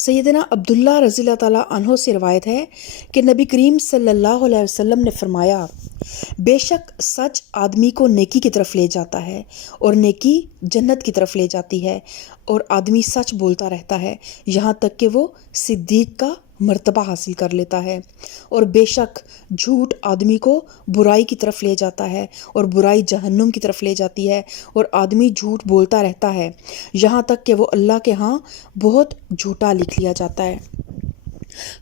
سیدنا عبداللہ رضی اللہ تعالیٰ عنہ سے روایت ہے کہ نبی کریم صلی اللہ علیہ وسلم نے فرمایا، بے شک سچ آدمی کو نیکی کی طرف لے جاتا ہے اور نیکی جنت کی طرف لے جاتی ہے، اور آدمی سچ بولتا رہتا ہے یہاں تک کہ وہ صدیق کا مرتبہ حاصل کر لیتا ہے، اور بے شک جھوٹ آدمی کو برائی کی طرف لے جاتا ہے اور برائی جہنم کی طرف لے جاتی ہے، اور آدمی جھوٹ بولتا رہتا ہے یہاں تک کہ وہ اللہ کے ہاں بہت جھوٹا لکھ لیا جاتا ہے۔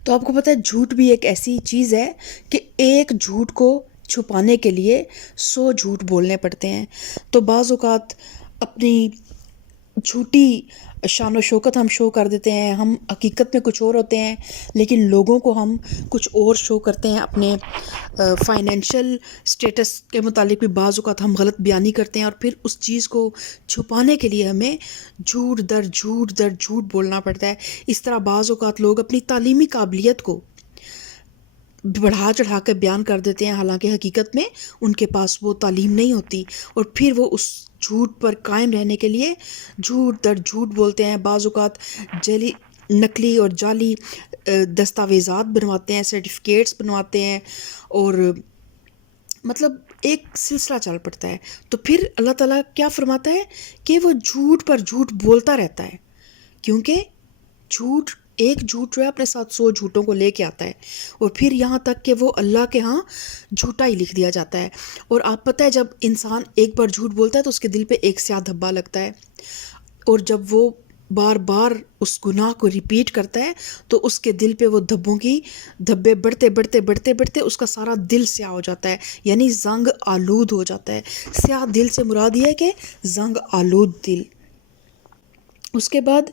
تو آپ کو پتہ ہے جھوٹ بھی ایک ایسی چیز ہے کہ ایک جھوٹ کو چھپانے کے لیے 100 جھوٹ بولنے پڑتے ہیں۔ تو بعض اوقات اپنی جھوٹی شان و شوکت ہم شو کر دیتے ہیں، ہم حقیقت میں کچھ اور ہوتے ہیں، لیکن لوگوں کو ہم کچھ اور شو کرتے ہیں۔ اپنے فائنینشیل سٹیٹس کے متعلق بھی بعض اوقات ہم غلط بیانی کرتے ہیں، اور پھر اس چیز کو چھپانے کے لیے ہمیں جھوٹ در جھوٹ بولنا پڑتا ہے۔ اس طرح بعض اوقات لوگ اپنی تعلیمی قابلیت کو بڑھا چڑھا کے بیان کر دیتے ہیں، حالانکہ حقیقت میں ان کے پاس وہ تعلیم نہیں ہوتی، اور پھر وہ اس جھوٹ پر قائم رہنے کے لیے جھوٹ در جھوٹ بولتے ہیں۔ بعض اوقات نقلی اور جعلی دستاویزات بنواتے ہیں، سرٹیفکیٹس بنواتے ہیں، اور مطلب ایک سلسلہ چل پڑتا ہے۔ تو پھر اللہ تعالیٰ کیا فرماتا ہے کہ وہ جھوٹ پر جھوٹ بولتا رہتا ہے، کیونکہ ایک جھوٹ جو ہے اپنے ساتھ 100 جھوٹوں کو لے کے آتا ہے، اور پھر یہاں تک کہ وہ اللہ کے ہاں جھوٹا ہی لکھ دیا جاتا ہے۔ اور آپ پتہ ہے جب انسان ایک بار جھوٹ بولتا ہے تو اس کے دل پہ ایک سیاہ دھبا لگتا ہے، اور جب وہ بار بار اس گناہ کو ریپیٹ کرتا ہے تو اس کے دل پہ وہ دھبے بڑھتے اس کا سارا دل سیاہ ہو جاتا ہے، یعنی زنگ آلود ہو جاتا ہے۔ سیاہ دل سے مراد یہ ہے کہ زنگ آلود دل۔ اس کے بعد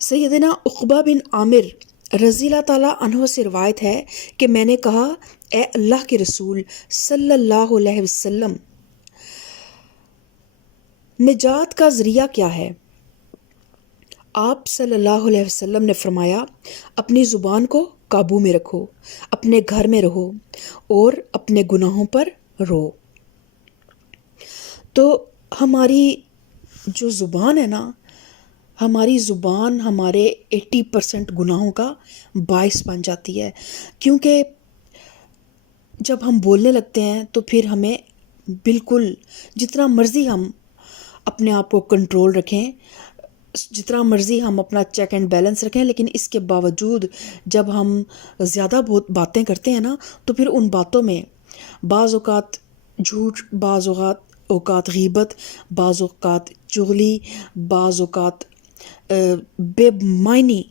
سیدنا عقبہ بن عامر رضی اللہ تعالیٰ عنہ سے روایت ہے کہ میں نے کہا، اے اللہ کے رسول صلی اللہ علیہ وسلم، نجات کا ذریعہ کیا ہے؟ آپ صلی اللہ علیہ وسلم نے فرمایا، اپنی زبان کو قابو میں رکھو، اپنے گھر میں رہو اور اپنے گناہوں پر رو۔ تو ہماری جو زبان ہے نا، ہماری زبان ہمارے 80% گناہوں کا باعث بن جاتی ہے، کیونکہ جب ہم بولنے لگتے ہیں تو پھر ہمیں بالکل جتنا مرضی ہم اپنے آپ کو کنٹرول رکھیں، جتنا مرضی ہم اپنا چیک اینڈ بیلنس رکھیں، لیکن اس کے باوجود جب ہم زیادہ بہت باتیں کرتے ہیں نا تو پھر ان باتوں میں بعض اوقات جھوٹ، بعض اوقات غیبت، بعض اوقات چغلی، بعض اوقات بے معنی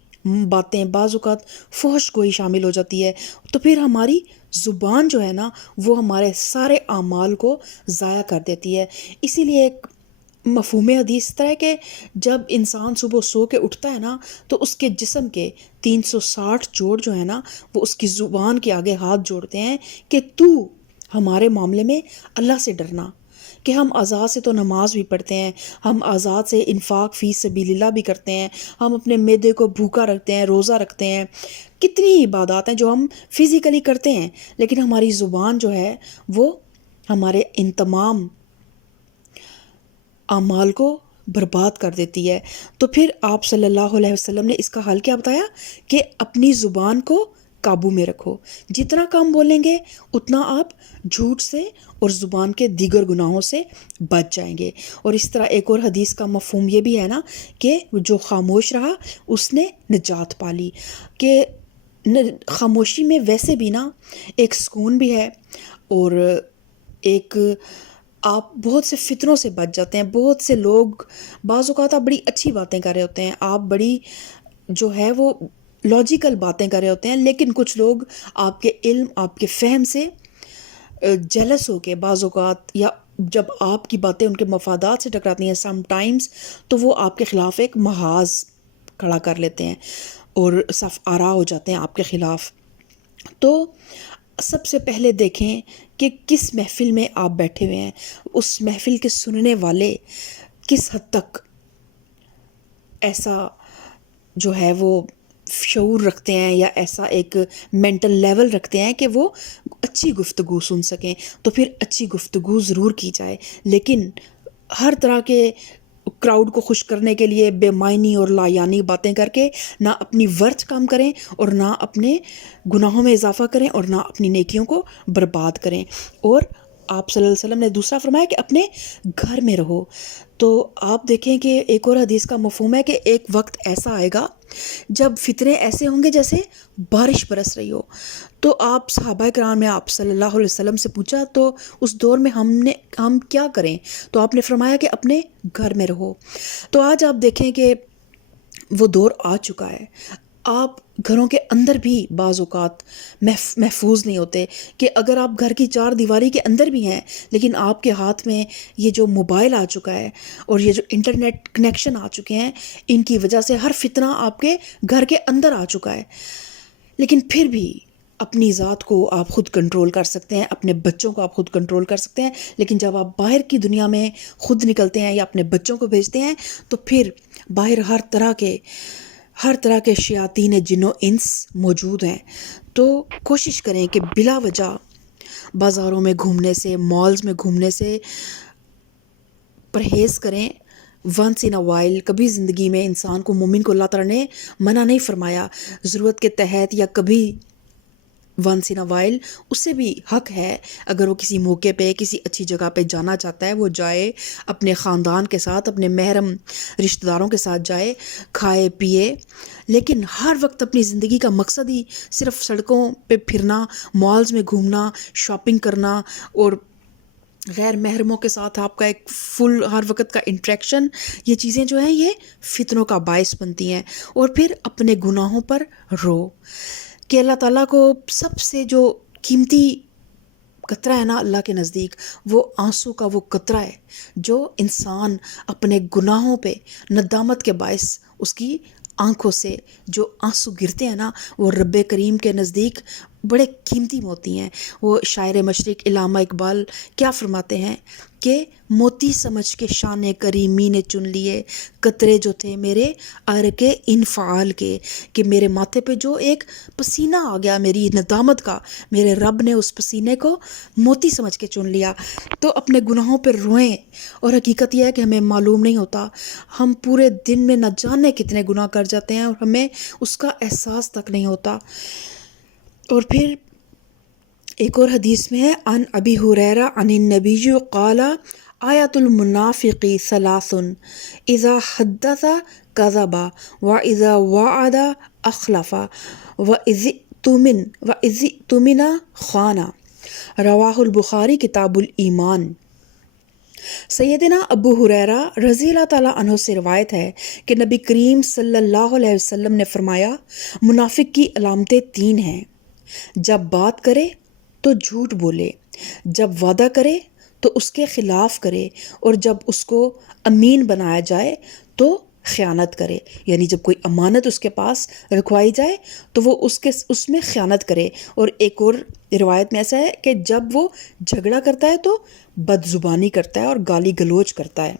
باتیں، بعض اوقات فحش گوئی شامل ہو جاتی ہے۔ تو پھر ہماری زبان جو ہے نا وہ ہمارے سارے اعمال کو ضائع کر دیتی ہے۔ اسی لیے ایک مفہوم حدیث طرح ہے کہ جب انسان صبح سو کے اٹھتا ہے نا تو اس کے جسم کے 360 جوڑ جو ہے نا وہ اس کی زبان کے آگے ہاتھ جوڑتے ہیں کہ تو ہمارے معاملے میں اللہ سے ڈرنا، کہ ہم آزاد سے تو نماز بھی پڑھتے ہیں، ہم آزاد سے انفاق فی سبیل اللہ بھی کرتے ہیں، ہم اپنے معدے کو بھوکا رکھتے ہیں، روزہ رکھتے ہیں، کتنی عبادات ہیں جو ہم فزیکلی کرتے ہیں، لیکن ہماری زبان جو ہے وہ ہمارے ان تمام اعمال کو برباد کر دیتی ہے۔ تو پھر آپ صلی اللہ علیہ وسلم نے اس کا حل کیا بتایا کہ اپنی زبان کو قابو میں رکھو، جتنا کم بولیں گے اتنا آپ جھوٹ سے اور زبان کے دیگر گناہوں سے بچ جائیں گے۔ اور اس طرح ایک اور حدیث کا مفہوم یہ بھی ہے نا کہ جو خاموش رہا اس نے نجات پا لی، کہ خاموشی میں ویسے بھی نا ایک سکون بھی ہے، اور ایک آپ بہت سے فتنوں سے بچ جاتے ہیں۔ بہت سے لوگ بعض اوقات آپ بڑی اچھی باتیں کر رہے ہوتے ہیں، آپ بڑی جو ہے وہ لاجیکل باتیں کر رہے ہوتے ہیں، لیکن کچھ لوگ آپ کے علم، آپ کے فہم سے جیلس ہو کے بعض اوقات، یا جب آپ کی باتیں ان کے مفادات سے ٹکراتی ہیں سم ٹائمز، تو وہ آپ کے خلاف ایک محاذ کھڑا کر لیتے ہیں اور صف آرا ہو جاتے ہیں آپ کے خلاف۔ تو سب سے پہلے دیکھیں کہ کس محفل میں آپ بیٹھے ہوئے ہیں، اس محفل کے سننے والے کس حد تک ایسا جو ہے وہ شعور رکھتے ہیں یا ایسا ایک مینٹل لیول رکھتے ہیں کہ وہ اچھی گفتگو سن سکیں۔ تو پھر اچھی گفتگو ضرور کی جائے، لیکن ہر طرح کے کراؤڈ کو خوش کرنے کے لیے بے معنی اور لا یعنی باتیں کر کے نہ اپنی ورث کام کریں اور نہ اپنے گناہوں میں اضافہ کریں اور نہ اپنی نیکیوں کو برباد کریں۔ اور آپ صلی اللہ علیہ وسلم نے دوسرا فرمایا کہ اپنے گھر میں رہو۔ تو آپ دیکھیں کہ ایک اور حدیث کا مفہوم ہے کہ ایک وقت ایسا آئے گا جب فتنے ایسے ہوں گے جیسے بارش برس رہی ہو۔ تو آپ صحابہ کرام نے آپ صلی اللہ علیہ وسلم سے پوچھا تو اس دور میں ہم کیا کریں؟ تو آپ نے فرمایا کہ اپنے گھر میں رہو۔ تو آج آپ دیکھیں کہ وہ دور آ چکا ہے۔ آپ گھروں کے اندر بھی بعض اوقات محفوظ نہیں ہوتے، کہ اگر آپ گھر کی چار دیواری کے اندر بھی ہیں لیکن آپ کے ہاتھ میں یہ جو موبائل آ چکا ہے اور یہ جو انٹرنیٹ کنیکشن آ چکے ہیں، ان کی وجہ سے ہر فتنہ آپ کے گھر کے اندر آ چکا ہے، لیکن پھر بھی اپنی ذات کو آپ خود کنٹرول کر سکتے ہیں، اپنے بچوں کو آپ خود کنٹرول کر سکتے ہیں۔ لیکن جب آپ باہر کی دنیا میں خود نکلتے ہیں یا اپنے بچوں کو بھیجتے ہیں تو پھر باہر ہر طرح کے شیاطین جن و انس موجود ہیں۔ تو کوشش کریں کہ بلا وجہ بازاروں میں گھومنے سے، مالز میں گھومنے سے پرہیز کریں۔ ونس ان اے وائل، کبھی زندگی میں انسان کو، مومن کو اللہ تعالیٰ نے منع نہیں فرمایا، ضرورت کے تحت یا کبھی ونس ان اے وائل اسے بھی حق ہے، اگر وہ کسی موقع پہ کسی اچھی جگہ پہ جانا چاہتا ہے وہ جائے، اپنے خاندان کے ساتھ، اپنے محرم رشتہ داروں کے ساتھ جائے، کھائے پیے۔ لیکن ہر وقت اپنی زندگی کا مقصد ہی صرف سڑکوں پہ پھرنا، مالز میں گھومنا، شاپنگ کرنا اور غیر محرموں کے ساتھ آپ کا ایک فل ہر وقت کا انٹریکشن، یہ چیزیں جو ہیں یہ فتنوں کا باعث بنتی ہیں۔ اور پھر اپنے گناہوں پر رو، کہ اللہ تعالیٰ کو سب سے جو قیمتی قطرہ ہے نا اللہ کے نزدیک، وہ آنسو کا وہ قطرہ ہے جو انسان اپنے گناہوں پہ ندامت کے باعث اس کی آنکھوں سے جو آنسو گرتے ہیں نا، وہ رب کریم کے نزدیک بڑے قیمتی موتی ہیں۔ وہ شاعر مشرق علامہ اقبال کیا فرماتے ہیں کہ موتی سمجھ کے شان کریمی نے چن لیے قطرے جو تھے میرے عرق انفعال کے، کہ میرے ماتھے پہ جو ایک پسینہ آ گیا میری ندامت کا، میرے رب نے اس پسینے کو موتی سمجھ کے چن لیا۔ تو اپنے گناہوں پہ روئیں، اور حقیقت یہ ہے کہ ہمیں معلوم نہیں ہوتا، ہم پورے دن میں نہ جانے کتنے گناہ کر جاتے ہیں اور ہمیں اس کا احساس تک نہیں ہوتا۔ اور پھر ایک اور حدیث میں ہے، عن ابی ہریرہ عن النبی قال آیۃ المنافق ثلاث اذا حدث کذب واذا وعد اخلف واذا اؤتمن خان، رواہ البخاری کتاب الایمان۔ سیدنا ابو ہریرہ رضی اللہ تعالیٰ عنہ سے روایت ہے کہ نبی کریم صلی اللہ علیہ وسلم نے فرمایا، منافق کی علامتیں تین ہیں: جب بات کرے تو جھوٹ بولے، جب وعدہ کرے تو اس کے خلاف کرے، اور جب اس کو امین بنایا جائے تو خیانت کرے، یعنی جب کوئی امانت اس کے پاس رکھوائی جائے تو وہ اس میں خیانت کرے۔ اور ایک اور روایت میں ایسا ہے کہ جب وہ جھگڑا کرتا ہے تو بد زبانی کرتا ہے اور گالی گلوچ کرتا ہے۔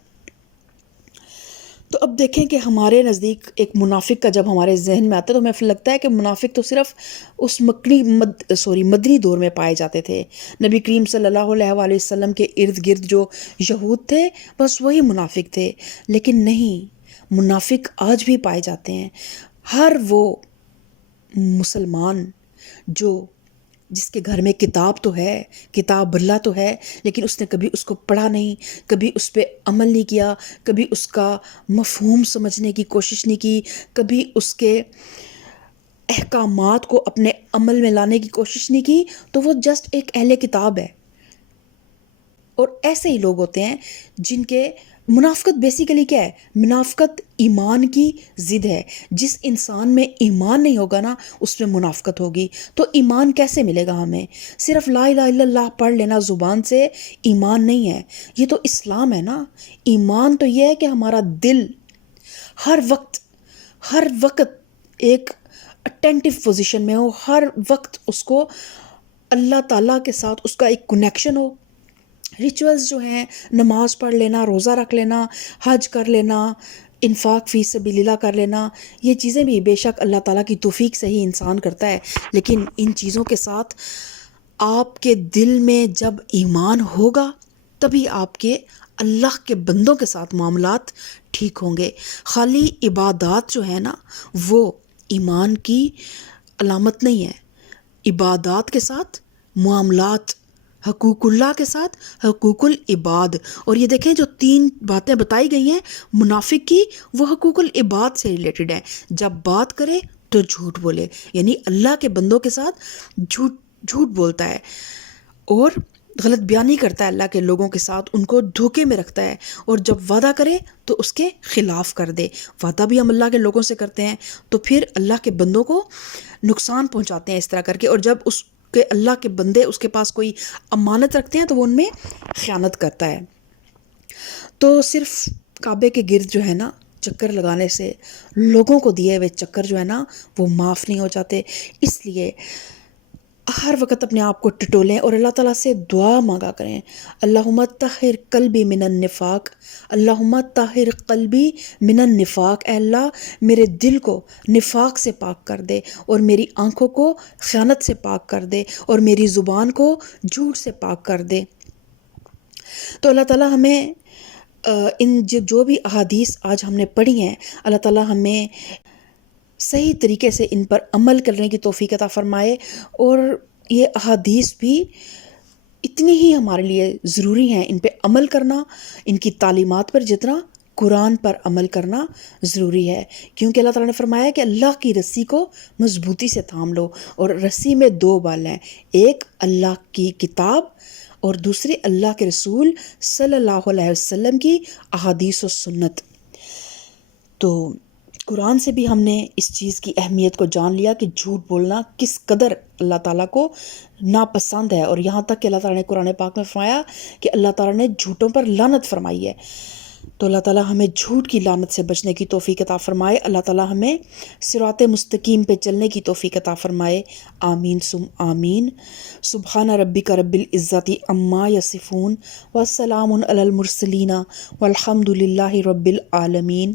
تو اب دیکھیں کہ ہمارے نزدیک ایک منافق کا جب ہمارے ذہن میں آتا ہے تو ہمیں لگتا ہے کہ منافق تو صرف اس مدنی دور میں پائے جاتے تھے، نبی کریم صلی اللہ علیہ وآلہ وسلم کے ارد گرد جو یہود تھے بس وہی منافق تھے۔ لیکن نہیں، منافق آج بھی پائے جاتے ہیں۔ ہر وہ مسلمان جس کے گھر میں کتاب تو ہے، کتاب اللہ تو ہے، لیکن اس نے کبھی اس کو پڑھا نہیں، کبھی اس پہ عمل نہیں کیا، کبھی اس کا مفہوم سمجھنے کی کوشش نہیں کی، کبھی اس کے احکامات کو اپنے عمل میں لانے کی کوشش نہیں کی، تو وہ جسٹ ایک اہل کتاب ہے۔ اور ایسے ہی لوگ ہوتے ہیں جن کے منافقت بیسیکلی کیا ہے؟ منافقت ایمان کی ضد ہے۔ جس انسان میں ایمان نہیں ہوگا نا اس میں منافقت ہوگی۔ تو ایمان کیسے ملے گا ہمیں؟ صرف لا الہ الا اللہ پڑھ لینا زبان سے ایمان نہیں ہے، یہ تو اسلام ہے نا۔ ایمان تو یہ ہے کہ ہمارا دل ہر وقت ایک اٹینٹیو پوزیشن میں ہو، ہر وقت اس کو اللہ تعالیٰ کے ساتھ اس کا ایک کنیکشن ہو۔ ریچولز جو ہیں، نماز پڑھ لینا، روزہ رکھ لینا، حج کر لینا، انفاق فی سبیل اللہ کر لینا، یہ چیزیں بھی بے شک اللہ تعالیٰ کی توفیق سے ہی انسان کرتا ہے، لیکن ان چیزوں کے ساتھ آپ کے دل میں جب ایمان ہوگا تبھی آپ کے اللہ کے بندوں کے ساتھ معاملات ٹھیک ہوں گے۔ خالی عبادات جو ہے نا وہ ایمان کی علامت نہیں ہے، عبادات کے ساتھ معاملات، حقوق اللہ کے ساتھ حقوق العباد۔ اور یہ دیکھیں جو 3 باتیں بتائی گئی ہیں منافق کی، وہ حقوق العباد سے ریلیٹڈ ہیں۔ جب بات کرے تو جھوٹ بولے، یعنی اللہ کے بندوں کے ساتھ جھوٹ بولتا ہے اور غلط بیانی کرتا ہے، اللہ کے لوگوں کے ساتھ ان کو دھوکے میں رکھتا ہے، اور جب وعدہ کرے تو اس کے خلاف کر دے۔ وعدہ بھی ہم اللہ کے لوگوں سے کرتے ہیں تو پھر اللہ کے بندوں کو نقصان پہنچاتے ہیں اس طرح کر کے، اور جب اس کے اللہ کے بندے اس کے پاس کوئی امانت رکھتے ہیں تو وہ ان میں خیانت کرتا ہے۔ تو صرف کعبے کے گرد جو ہے نا چکر لگانے سے لوگوں کو دیے ہوئے چکر جو ہے نا وہ معاف نہیں ہو جاتے۔ اس لیے ہر وقت اپنے آپ کو ٹٹولیں اور اللہ تعالیٰ سے دعا مانگا کریں، اللہم طہر قلبی من النفاق، اللہم طہر قلبی من النفاق، اے اللہ میرے دل کو نفاق سے پاک کر دے، اور میری آنکھوں کو خیانت سے پاک کر دے، اور میری زبان کو جھوٹ سے پاک کر دے۔ تو اللہ تعالیٰ ہمیں ان جو بھی احادیث آج ہم نے پڑھی ہیں، اللہ تعالیٰ ہمیں صحیح طریقے سے ان پر عمل کرنے کی توفیق عطا فرمائے، اور یہ احادیث بھی اتنی ہی ہمارے لیے ضروری ہیں، ان پہ عمل کرنا، ان کی تعلیمات پر جتنا قرآن پر عمل کرنا ضروری ہے، کیونکہ اللہ تعالیٰ نے فرمایا کہ اللہ کی رسی کو مضبوطی سے تھام لو، اور رسی میں 2 بال ہیں، ایک اللہ کی کتاب اور دوسرے اللہ کے رسول صلی اللہ علیہ وسلم کی احادیث و سنت۔ تو قرآن سے بھی ہم نے اس چیز کی اہمیت کو جان لیا کہ جھوٹ بولنا کس قدر اللہ تعالیٰ کو ناپسند ہے، اور یہاں تک کہ اللہ تعالیٰ نے قرآن پاک میں فرمایا کہ اللہ تعالیٰ نے جھوٹوں پر لعنت فرمائی ہے۔ تو اللہ تعالیٰ ہمیں جھوٹ کی لعنت سے بچنے کی توفیق عطا فرمائے، اللہ تعالیٰ ہمیں صراط مستقیم پہ چلنے کی توفیق عطا فرمائے، آمین ثم آمین۔ سبحان ربک رب العزت عما یصفون، والسلام علی المرسلین، والحمد للہ رب العالمین۔